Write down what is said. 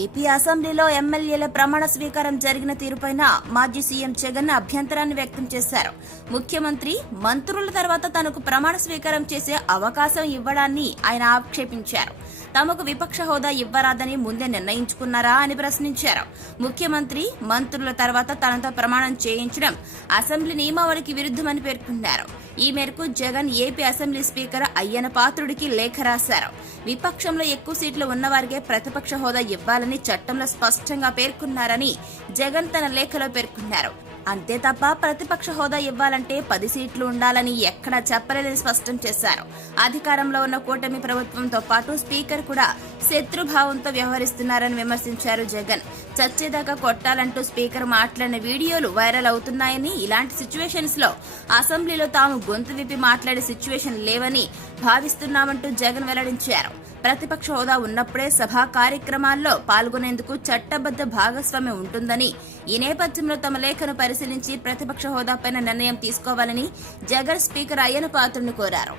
AP అసెంబ్లీలో ఎమ్మెల్యేల ప్రమాణ స్వీకారం జరిగిన తీరుపైన మాజీ సీఎం జగన్ అభ్యంతరాన్ని వ్యక్తం చేశారు. ముఖ్యమంత్రి మంత్రుల తర్వాత తనకు ప్రమాణ స్వీకారం చేసే అవకాశం ఇవ్వడాన్ని ఆయన ఆక్షేపించారు. తమకు విపక్ష హోదా ఇవ్వరాదని ముందే నిర్ణయించుకున్నారా అని ప్రశ్నించారు. ముఖ్యమంత్రి మంత్రుల తర్వాత తనతో ప్రమాణం చేయించడం అసెంబ్లీ నియమావళికి విరుద్ధమని పేర్కొన్నారు. ఈ మేరకు Jagan AP assembly speaker Ayyanna పాత్రుడికి లేఖ రాశారు. విపక్షంలో ఎక్కువ సీట్లు ఉన్నవారికే ప్రతిపక్ష హోదా ఇవ్వాలని చట్టంలో స్పష్టంగా పేర్కొన్నారని జగన్ తన లేఖలో పేర్కొన్నారు. అంతే తప్ప ప్రతిపక్ష హోదా ఇవ్వాలంటే 10 సీట్లు ఉండాలని ఎక్కడా చెప్పలేదని స్పష్టం చేశారు. అధికారంలో ఉన్న కూటమి ప్రభుత్వంతో పాటు స్పీకర్ కూడా శత్రుభావంతో వ్యవహరిస్తున్నారని విమర్శించారు జగన్. చచ్చేదాకా కొట్టాలంటూ స్పీకర్ మాట్లాడిన వీడియోలు వైరల్ అవుతున్నాయని, ఇలాంటి సిచ్యువేషన్స్ లో అసెంబ్లీలో తాము గొంతు విప్పి మాట్లాడే సిచ్యువేషన్ లేవని భావిస్తున్నామంటూ జగన్ వెల్లడించారు. ప్రతిపక్ష హోదా ఉన్నప్పుడే సభా కార్యక్రమాల్లో పాల్గొనేందుకు చట్టబద్ద భాగస్వామ్యం ఉంటుందని, ఈ నేపథ్యంలో తమ లేఖను పరిశీలించి ప్రతిపక్ష హోదాపైన నిర్ణయం తీసుకోవాలని జగన్ స్పీకర్ అయ్యన పాత్రుడిని కోరారు.